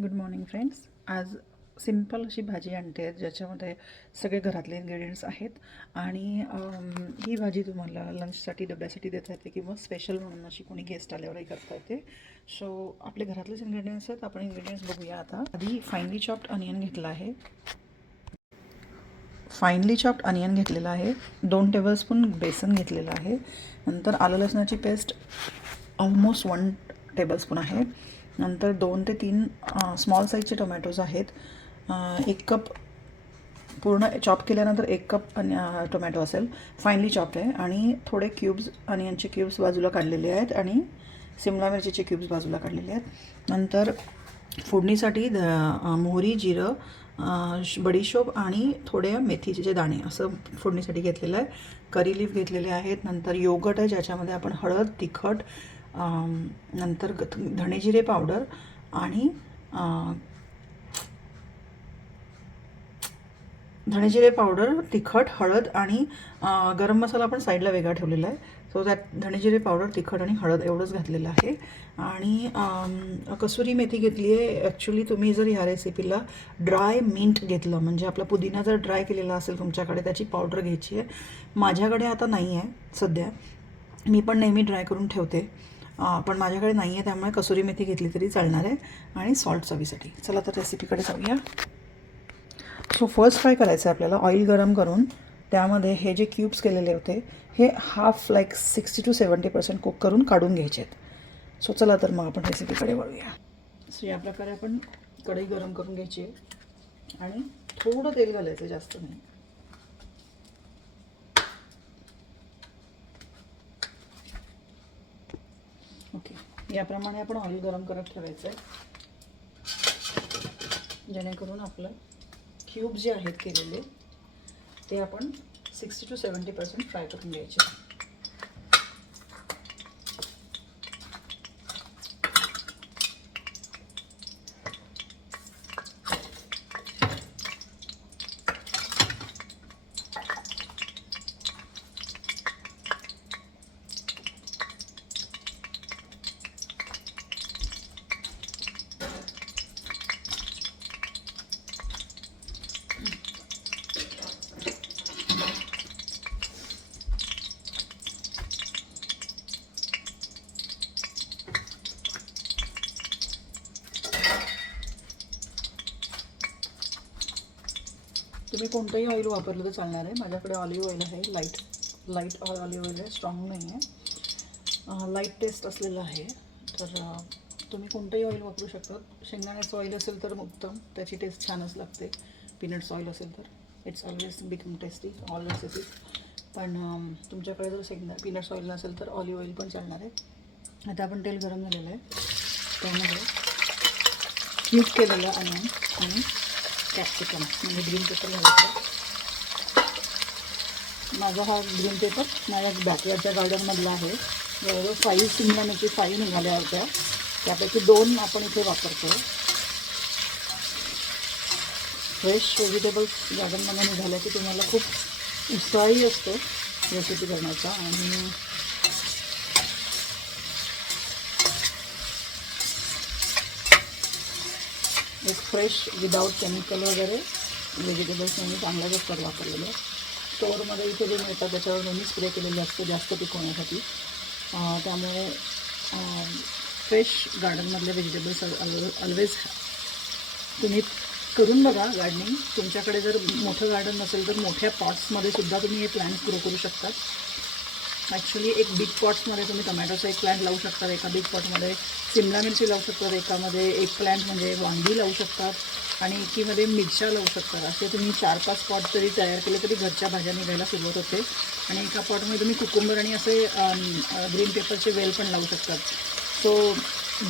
Good morning friends. आज simple अशी भाजी आणते आहे ज्याच्यामध्ये सगळे घरातले इन्ग्रेडियंट्स आहेत आणि ही भाजी तुम्हाला लंचसाठी डब्यासाठी देता येते किंवा स्पेशल म्हणून अशी कोणी गेस्ट आल्यावरही करता येते. सो आपले घरातलेच इन्ग्रेडियंट्स आहेत. आपण इन्ग्रेडियंट्स बघूया. आता आधी फाईनली चॉप्ड अनियन घेतला आहे. फाईनली चॉप्ड अनियन घेतलेला आहे. 2 टेबलस्पून बेसन घेतलेलं आहे. नंतर आलं लसणाची पेस्ट ऑलमोस्ट 1 टेबलस्पून आहे. नंतर 2 ते 3 स्मॉल साईजचे टोमॅटोज आहेत. 1 कप पूर्ण चॉप केल्यानंतर 1 कप टोमॅटो असेल. फाईनली चॉप्ड आहे. आणि थोडे क्यूब्स अनियनचे क्यूब्स बाजूला काढलेले आहेत आणि सिमला मिरचीचे क्यूब्स बाजूला काढलेले आहेत. नंतर फोडणीसाठी मोहरी, जिरं, बडीशोप आणि थोडे मेथीचे दाणे असं फोडणीसाठी घेतलेलं आहे. करी लीफ घेतलेले आहेत. नंतर योगर्ट आहे ज्याच्यामध्ये आपण हळद, तिखट, नंतर धणेजिरे पावडर आणि धणेजिरे पावडर, तिखट, हळद आणि गरम मसाला आपण साईडला वेगळा ठेवलेला आहे. सो त्यात धणेजिरे पावडर, तिखट आणि हळद एवढंच घातलेलं आहे. आणि कसुरी मेथी घेतली आहे. ॲक्च्युली तुम्ही जर ह्या रेसिपीला ड्राय मिंट घेतलं म्हणजे आपला पुदिना जर ड्राय केलेला असेल तुमच्याकडे त्याची पावडर घ्यायची आहे. माझ्याकडे आता नाही आहे सध्या. मी पण नेहमी ड्राय करून ठेवते, पण माझ्याकडे नाही आहे त्यामुळे कसुरी मेथी घेतली तरी चालणार आहे. आणि सॉल्ट चवीसाठी. चला तर रेसिपीकडे जाऊया. सो फर्स्ट काय करायचं आहे आपल्याला, ऑइल गरम करून त्यामध्ये हे जे क्यूब्स केलेले होते हे हाफ 60 to 70% कुक करून काढून घ्यायचे आहेत. सो चला तर मग आपण रेसिपीकडे वळूया. सो या प्रकारे आपण कढई गरम करून घ्यायची आहे आणि थोडं तेल घालायचं, जास्त नाही. ओके, याप्रमाणे आपण ऑइल गरम करत ठेवायचं आहे जेणेकरून आपलं क्यूब जे आहेत केलेले ते आपण 60 to 70% फ्राय करून घ्यायचे. तुम्ही कोणतंही ऑइल वापरलं तर चालणार आहे. माझ्याकडे ऑलिव्ह ऑइल आहे. लाईट ऑलिव्ह ऑइल आहे, स्ट्रॉंग नाही आहे, लाईट टेस्ट असलेलं आहे. तर तुम्ही कोणतंही ऑइल वापरू शकता. शेंगदाण्याचं ऑइल असेल तर उत्तम, त्याची टेस्ट छानच लागते. पीनट्स ऑइल असेल तर it's always become tasty all recipes. पण तुमच्याकडे जर पीनट्स ऑइल नसेल तर ऑलिव्ह ऑइल पण चालणार आहे. आता आपण तेल गरम झालेलं आहे. त्यामध्ये क्यूब केलेलं अनियन आणि कॅप्सिकम म्हणजे ग्रीन पेपर घालायचं. माझा हा ग्रीन पेपर माझ्या बॅकयार्डच्या गार्डनमधला आहे. जवळजवळ 5 शिमला मिरची 5 निघाल्या होत्या, त्यापैकी 2 आपण इथे वापरतो. फ्रेश व्हेजिटेबल्स गार्डनमध्ये निघाल्या की तुम्हाला खूप उत्साही असतो रेसिपी करण्याचा. आणि एक फ्रेश विदाऊट केमिकल वगैरे व्हेजिटेबल्स नेहमी चांगल्याच असतात वापरलेले. स्टोअरमध्ये इथे जे मिळतात त्याच्यावर नेहमी स्प्रे केलेले असतं जास्त पिकवण्यासाठी. त्यामुळे फ्रेश गार्डनमधले व्हेजिटेबल्स ऑलवेज तुम्ही करून बघा गार्डनिंग. तुमच्याकडे जर मोठं गार्डन नसेल तर मोठ्या पॉट्समध्ये सुद्धा तुम्ही हे प्लॅन्ट्स ग्रो करू शकतात. ॲक्च्युली एक बिग पॉट्समध्ये तुम्ही टोमॅटोचा एक प्लॅन्ट लावू शकतात, एका बिग पॉटमध्ये सिमला मिरची लावू शकतात, एकामध्ये एक प्लॅन्ट म्हणजे वांगी लावू शकतात आणि एकीमध्ये मिरच्या लावू शकतात. असे तुम्ही 4-5 पॉट जरी तयार केले तरी घरच्या भाज्या निघायला सुरुवात होते. आणि एका पॉटमध्ये तुम्ही कुकुंबर आणि असे ग्रीन पेपरचे वेल पण लावू शकतात. सो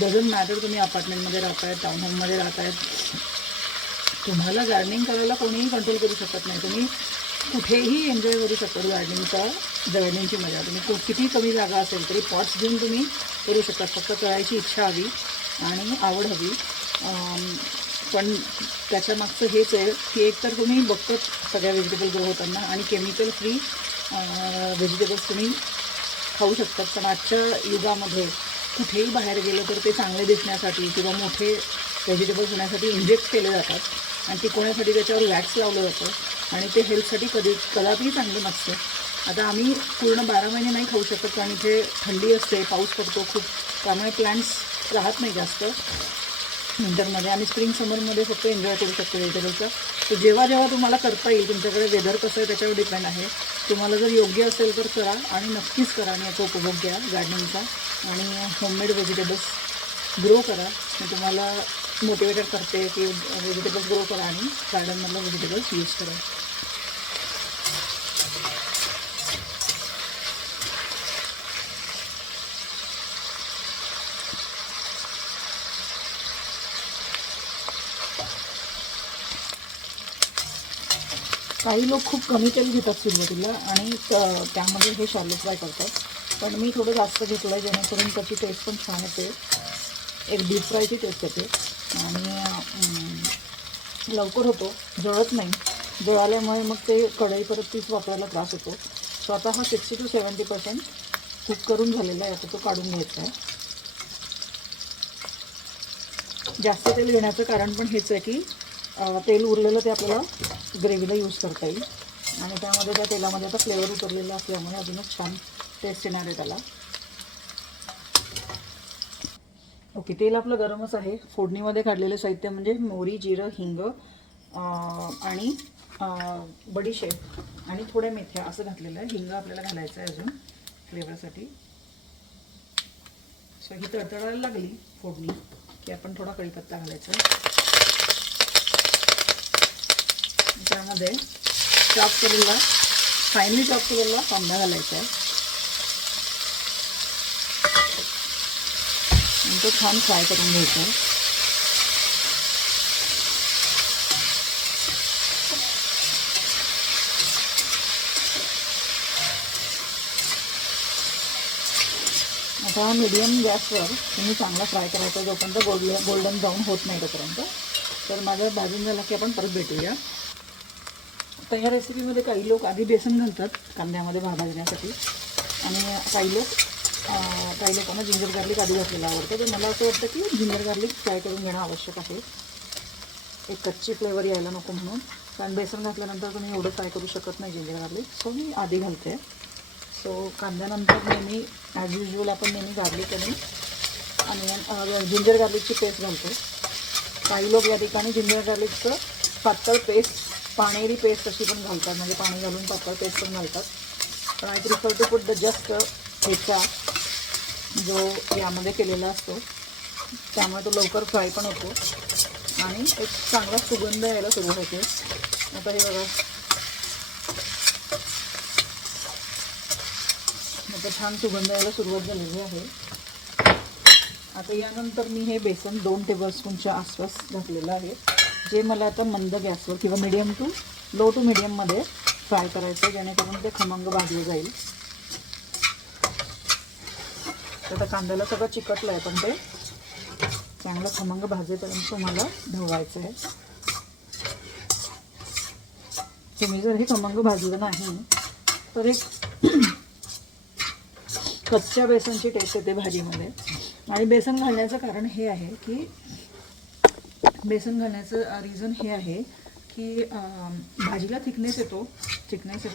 डझंट मॅटर तुम्ही अपार्टमेंटमध्ये राहताय, टाउन होममध्ये राहतायत, तुम्हाला गार्डनिंग करायला कोणीही कंट्रोल करू शकत नाही. तुम्ही कुठेही एन्जॉय करू शकता गार्डनिंगची मजा. तुम्ही किती कमी जागा असेल तरी पॉट्स घेऊन तुम्ही करू शकता. फक्त करायची इच्छा हवी आणि आवड हवी. पण त्याच्यामागचं हेच आहे की एकतर तुम्ही बघतात सगळ्या व्हेजिटेबल ग्रो होताना आणि केमिकल फ्री व्हेजिटेबल्स तुम्ही खाऊ शकतात. पण आजच्या युगामध्ये कुठेही बाहेर गेलं तर ते चांगले दिसण्यासाठी किंवा मोठे व्हेजिटेबल्स होण्यासाठी इंजेक्ट केले जातात आणि टिकवण्यासाठी त्याच्यावर वॅक्स लावलं जातं आणि ते हेल्थसाठी कदापिही चांगलं नसतं. आता आम्ही पूर्ण 12 महिने नाही खाऊ शकत कारण इथे थंडी असते, पाऊस पडतो खूप, त्यामुळे प्लांट्स राहत नाही जास्त विंटरमध्ये. आम्ही स्प्रिंग समरमध्ये फक्त एन्जॉय करू शकतो व्हेजिटेबलचा. तर जेव्हा जेव्हा तुम्हाला करता येईल, तुमच्याकडे वेदर कसं आहे त्याच्यावर डिपेंड आहे. तुम्हाला जर योग्य असेल तर करा आणि नक्कीच करा आणि याचा उपभोग घ्या गार्डनिंगचा आणि होममेड व्हेजिटेबल्स ग्रो करा. मी तुम्हाला मोटिवेटेड करते की व्हेजिटेबल्स ग्रो करा आणि गार्डनमधलं व्हेजिटेबल्स यूज करा. काही लोक खूप कमी तेल घेतात सुरुवातीला आणि त्यामध्ये हे शॅलो फ्राय करतात, पण मी थोडं जास्त घेतलं आहे जेणेकरून त्याची टेस्ट पण छान येते. एक डीप फ्रायची टेस्ट येते आणि लवकर होतो, जळत नाही. जळाल्यामुळे मग ते कढई परत तीच वापरायला त्रास होतो. सो आता हा 60 to 70% कुक करून झालेला आहे. आता तो काढून घ्यायचा आहे. जास्त तेल घेण्याचं कारण पण हेच आहे की तेल उरलेलं ते आपल्याला ग्रेव्हीला यूज करता येईल आणि त्यामध्ये त्या तेलामध्ये आता फ्लेवर उतरलेला असल्यामुळे अजूनच छान टेस्ट येणार आहे त्याला. ओके, तेल आपलं गरमच आहे. फोडणीमध्ये काढलेलं साहित्य म्हणजे मोहरी, जिरं, हिंग आणि बडीशेप आणि थोड्या मेथ्या असं घातलेलं आहे. हिंग आपल्याला घालायचं आहे अजून फ्लेवरसाठी. सो ही तडतडायला लागली फोडणी की आपण थोडा कढीपत्ता घालायचा. त्यामध्ये फायनली चॉप केलेला कांदा घालायचा आहे आणि तो छान फ्राय करून घ्यायचा आहे. आता मीडियम गॅसवर तुम्ही चांगला फ्राय करायचा जोपर्यंत गोल्डन ब्राऊन होत नाही तोपर्यंत. तर माझं भाजून झाला की आपण परत भेटूया. तर ह्या रेसिपीमध्ये काही लोक आधी बेसन घालतात कांद्यामध्ये भाजण्यासाठी आणि काही लोकांना जिंजर गार्लिक आधी घातलेलं आवडतं. तर मला असं वाटतं की जिंजर गार्लिक फ्राय करून घेणं आवश्यक आहे, एक कच्ची फ्लेवर यायला नको म्हणून. कारण बेसन घातल्यानंतर तुम्ही एवढं फ्राय करू शकत नाही जिंजर गार्लिक. सो मी आधी घालते. सो कांद्यानंतर नेहमी ॲज युजल आपण नेहमी गार्लिक आणि जिंजर गार्लिकची पेस्ट घालतो. काही लोक या ठिकाणी जिंजर गार्लिकचं पातळ पेस्ट, पाणेरी पेस्ट अशी पण घालतात, म्हणजे पाणी घालून पातळ पेस्ट पण घालतात. पण I prefer to put the just thecha जो यामध्ये केलेला असतो, त्यामुळे तो लवकर फ्राय पण होतो आणि एक चांगला सुगंध यायला सुरुवात होते. आता हे बघा, आता छान सुगंध यायला सुरुवात झालेली आहे. आता यानंतर मी हे बेसन 2 टेबलस्पूनच्या आसपास घातलेलं आहे, जे मला आता मंद गॅसवर किंवा मीडियम टू लो टू मीडियममध्ये फ्राय करायचं आहे, जेणेकरून ते खमंग भाजलं जाईल. आता कांद्याला सगळं चिकटलं आहे, पण ते चांगलं खमंग भाजेपर्यंत तुम्हाला ढवळायचं आहे. तुम्ही जर हे खमंग भाजलं नाही तर एक कच्च्या बेसनची टेस्ट येते भाजीमध्ये. आणि बेसन घालण्याचं कारण हे आहे की बेसन रिझन हे आहे की भाजीला थिकनेस येतो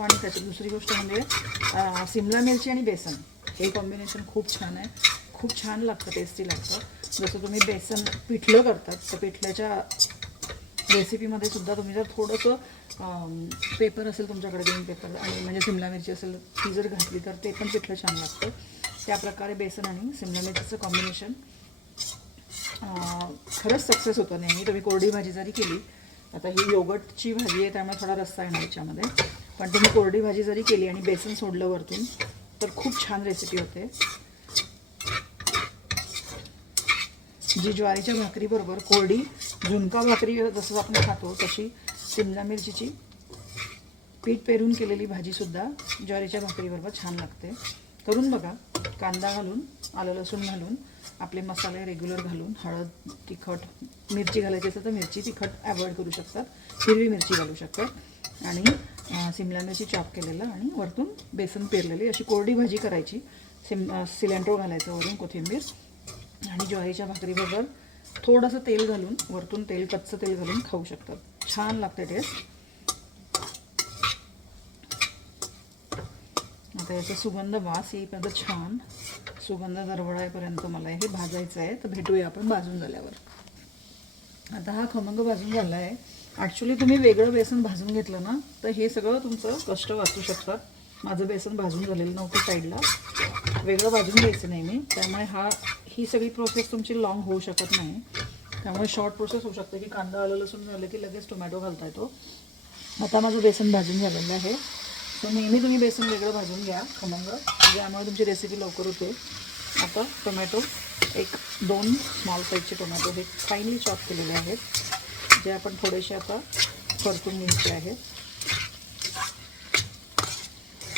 आणि त्याची दुसरी गोष्ट म्हणजे सिमला मिरची आणि बेसन हे कॉम्बिनेशन खूप छान आहे, खूप छान लागतं, टेस्टी लागतं. जसं तुम्ही बेसन पिठलं करतात तर पिठल्याच्या रेसिपीमध्ये सुद्धा तुम्ही जर थोडंसं पेपर असेल तुमच्याकडे, ग्रीन पेपर आणि म्हणजे सिमला मिरची असेल ती जर घातली तर ते पण पिठलं छान लागतं. त्याप्रकारे बेसन आणि सिमला मिरचीचं कॉम्बिनेशन खरंच सक्सेस होतं नेहमी. तुम्ही कोरडी भाजी जरी केली, आता ही योगर्टची भाजी आहे त्यामुळे थोडा रस्सा येणार याच्यामध्ये, पण तुम्ही कोरडी भाजी जरी केली आणि बेसन सोडलं वरतून तर खूप छान रेसिपी होते. जी ज्वारीच्या भाकरीबरोबर कोरडी झुणका भाकरी जसं आपण खातो तशी सिमला मिरचीची पीठ पेरून केलेली भाजीसुद्धा ज्वारीच्या भाकरीबरोबर छान लागते. करून बघा. कांदा घालून, आलं लसूण घालून, आपले मसाले रेग्युलर घालून, हळद, तिखट, मिरची घालायची असेल तर मिरची तिखट अवॉइड करू शकतात, हिरवी मिरची घालू शकतात आणि सिमला मिरची चॉप केलेलं आणि वरतून बेसन पेरलेली अशी कोरडी भाजी करायची. सिलेंट्रो घालायचं वरून, कोथिंबीर आणि ज्वारीच्या भाकरीबरोबर थोडंसं तेल घालून, वरतून तेल, कच्चं तेल घालून खाऊ शकतात. छान लागते टेस्ट. आता याचा सुगंध वास येईपर्यंत, छान सुगंध दरवळायपर्यंत मला हे भाजायचं आहे. तर भेटूया आपण भाजून झाल्यावर. आता हा खमंग भाजून झाला आहे. ॲक्च्युली तुम्ही वेगळं बेसन भाजून घेतलं ना तर हे सगळं तुमचं कष्ट वाचू शकतात. माझं बेसन भाजून झालेलं नव्हतं साईडला, वेगळं भाजून घ्यायचं नाही मी, त्यामुळे ही सगळी प्रोसेस तुमची लॉंग होऊ शकत नाही. त्यामुळे शॉर्ट प्रोसेस होऊ शकते की कांदा आलं लसूण झालं की लगेच टोमॅटो घालता येतो. आता माझं बेसन भाजून झालेलं आहे. सो नेहमी तुम्ही बेसन वेगळं भाजून घ्या खमंग, ज्यामुळे तुमची रेसिपी लवकर होते. आता टोमॅटो, 1-2 स्मॉल साईजचे टोमॅटो हे फाईनली चॉप केलेले आहेत, जे आपण थोडेसे आता परतून घ्यायचे आहेत.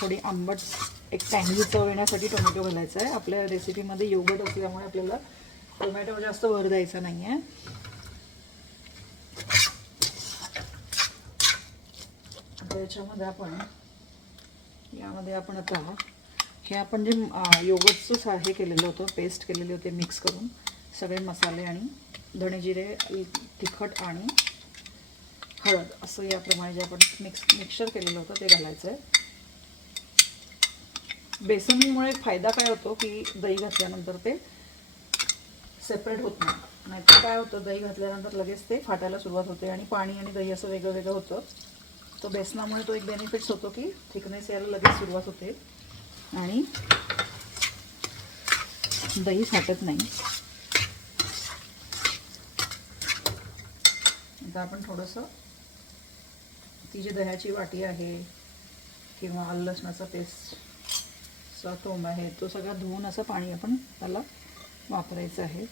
थोडी आंबट, एक टँगी चव येण्यासाठी टोमॅटो घालायचा आहे. आपल्या रेसिपीमध्ये योगर्ट असल्यामुळे आपल्याला टोमॅटो जास्त भर द्यायचा नाही आहे. आता यामध्ये आपण आता हे आपण जे योगर्टचं हे केलेलं होतं, पेस्ट केलेले होते मिक्स करून, सगळे मसाले आणि धणे जिरे, तिखट आणि हळद असं याप्रमाणे जे आपण मिक्सचर केलेलं होतं ते घालायचं आहे. बेसनमुळे फायदा काय होतो की दही घातल्यानंतर ते सेपरेट होत नाही. नाहीतर काय होतं, दही घातल्यानंतर लगेच ते फाटायला सुरुवात होते आणि पाणी आणि दही असं वेगळं वेगळं होतं. तर बेसनामुळे तो एक बेनिफिट्स होतो की थिकनेस यायला लगेच सुरुवात होते आणि दही फाटत नाही. आता आपण थोडंसं ती जी दह्याची वाटी आहे किंवा आलं लसणाचा पेस्टचा टोम आहे तो सगळा धुवून असं पाणी आपण त्याला वापरायचं आहे.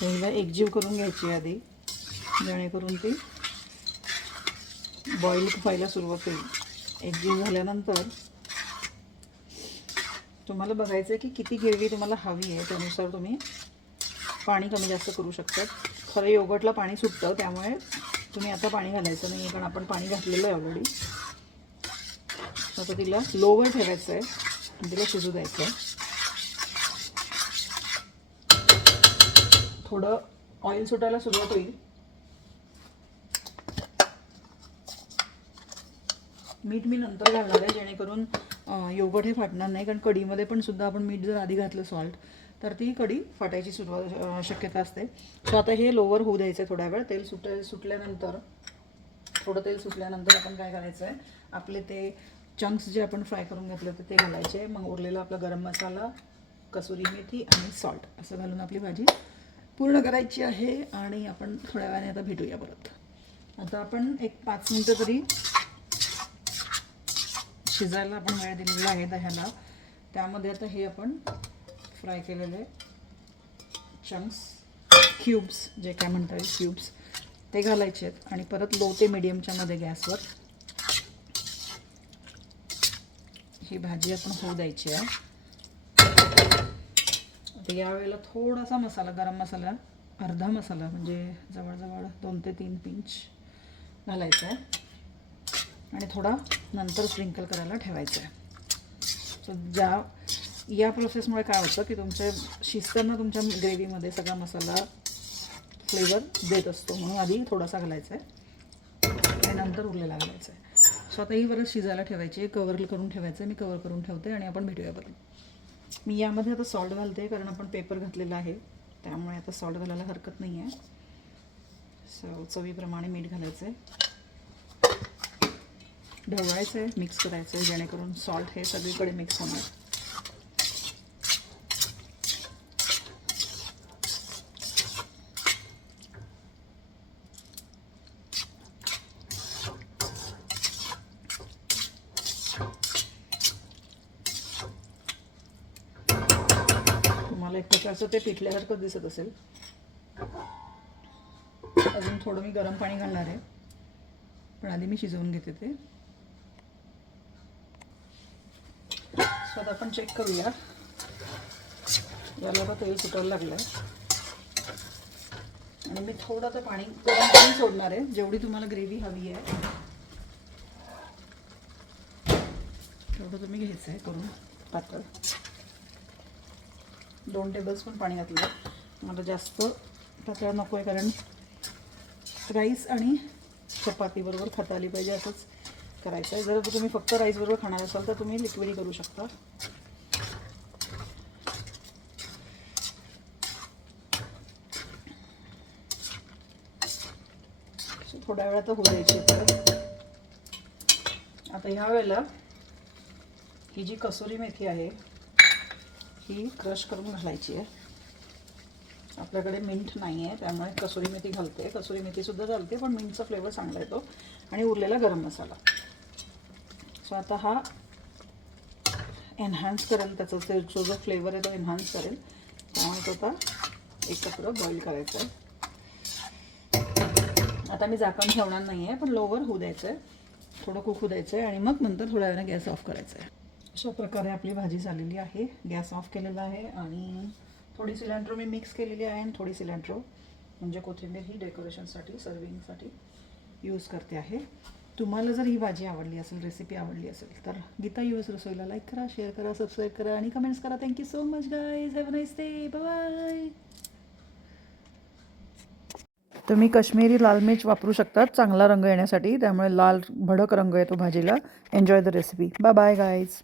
हिला एकजीव करून घ्यायची आधी, जेणेकरून ती बॉईल व्हायला सुरुवात होईल. एकजीव झाल्यानंतर तुम्हाला बघायचं आहे की किती ग्रेव्ही तुम्हाला हवी आहे, त्यानुसार तुम्ही पाणी कमी जास्त करू शकतात. खरं योगर्टला पाणी सुटतं, त्यामुळे तुम्ही आता पाणी घालायचं नाही, कारण आपण पाणी घातलेलं आहे ऑलरेडी. आता तिला लोवर ठेवायचं आहे आणि तिला शिजू द्यायचं आहे. थोडं ऑइल सुटायला सुरुवात होईल. मीठ मी नंतर घालणार आहे, जेणेकरून योगर्ट हे फाटणार नाही, कारण कढीमध्ये पण सुद्धा आपण मीठ जर आधी घातलं सॉल्ट तर ती कढी फाटायची शक्यता असते. सो आता हे लोवर होऊ द्यायचं आहे थोड्या वेळ. थोडं तेल सुटल्यानंतर आपण काय करायचं आहे, आपले ते चंक्स जे आपण फ्राय करून घेतले होते ते घालायचे. मग उरलेला आपला गरम मसाला, कसुरी मेथी आणि सॉल्ट असं घालून आपली भाजी पूर्ण करायची आहे. आणि आपण थोड्या वेळाने आता भेटूया परत. आता आपण एक 5 मिनटं तरी शिजायला आपण वेळ दिलेला आहे दह्याला. त्यामध्ये आता हे आपण फ्राय केलेले चंक्स, क्यूब्स जे काय म्हणता येईल क्यूब्स, ते घालायचे आहेत आणि परत लो ते मिडियमच्या मध्ये गॅसवर ही भाजी आपण होऊ द्यायची आहे. आता यावेळेला थोडासा मसाला, गरम मसाला, अर्धा मसाला म्हणजे जवळजवळ 2 ते 3 पिंच घालायचा आहे आणि थोडा नंतर स्प्रिंकल करायला ठेवायचं आहे. सो या प्रोसेसमुळे काय होतं की तुमच्या शिजताना तुमच्या ग्रेव्हीमध्ये सगळा मसाला फ्लेवर देत असतो, म्हणून आधी थोडासा घालायचा आहे आणि नंतर उरलेला घालायचा आहे. सो आता ही परत शिजायला ठेवायची आहे, कवर करून ठेवायचं आहे. मी कवर करून ठेवते आणि आपण भेटूया परत. मी यामध्ये आता सॉल्ट घालते, कारण आपण पेपर घातलेला आहे, त्यामुळे आता सॉल्ट घालायला हरकत नाही आहे. सो चवीप्रमाणे मीठ घालायचं आहे, ढवळायचं आहे, मिक्स करायचं आहे, जेणेकरून सॉल्ट हे सगळीकडे मिक्स होणार. तुम्हाला एक प्रकारचं ते पिठल्यासारखं दिसत असेल. अजून थोडं मी गरम पाणी घालणार आहे, पण आधी मी शिजवून घेते ते. तर आता आपण चेक करूया. याला आता तेल सुटायला लागलं आहे आणि मी थोडं तर पाणी गरम पाणी सोडणार आहे. जेवढी तुम्हाला ग्रेव्ही हवी आहे तेवढं तुम्ही घ्यायचं आहे करून पातळ. 2 टेबलस्पून पाणी घातलं. मला जास्त पातळ नको आहे कारण राईस आणि चपातीबरोबर खाता आली पाहिजे असंच करायचं आहे. जर तुम्ही फक्त राईसबरोबर खाणार असाल तर तुम्ही लिक्विडी करू शकता. थोड्या वेळात होऊ द्यायची. आता ह्या वेळेला ही जी कसुरी मेथी आहे ही क्रश करून घालायची आहे. आपल्याकडे मिंट नाही आहे त्यामुळे कसुरी मेथी घालते. कसुरी मेथीसुद्धा घालते पण मिंटचा फ्लेवर चांगला येतो. आणि उरलेला गरम मसाला. सो आता हा एन्हान्स करेल त्याचा जो जो फ्लेवर आहे तो एन्हान्स करेल. त्यामुळे तो आता एकत्र बॉईल करायचा आहे. आता मी झाकण ठेवणार नाही आहे पण लोवर होऊ द्यायचं आहे. थोडं कुक होऊ द्यायचं आहे आणि मग नंतर थोड्या वेळाने गॅस ऑफ करायचा आहे. अशा प्रकारे आपली भाजी झालेली आहे. गॅस ऑफ केलेला आहे आणि थोडी सिलेंड्रो मी मिक्स केलेली आहे आणि थोडी सिलेंड्रो म्हणजे कोथिंबीर ही डेकोरेशनसाठी सर्विंगसाठी यूज करते आहे. तुम्हाला जर ही भाजी आवडली असेल, रेसिपी आवडली असेल तर गीता US रसोईला लाईक करा, शेअर करा, सबस्क्राईब करा आणि कमेंट्स करा. Thank you so much guys. Have a nice day. Bye. तुम्ही काश्मीरी लाल मिर्च वापरू शकतात चांगला रंग येण्यासाठी. त्यामुळे लाल भडक रंग येतो भाजीला. Enjoy the recipe. Bye bye guys.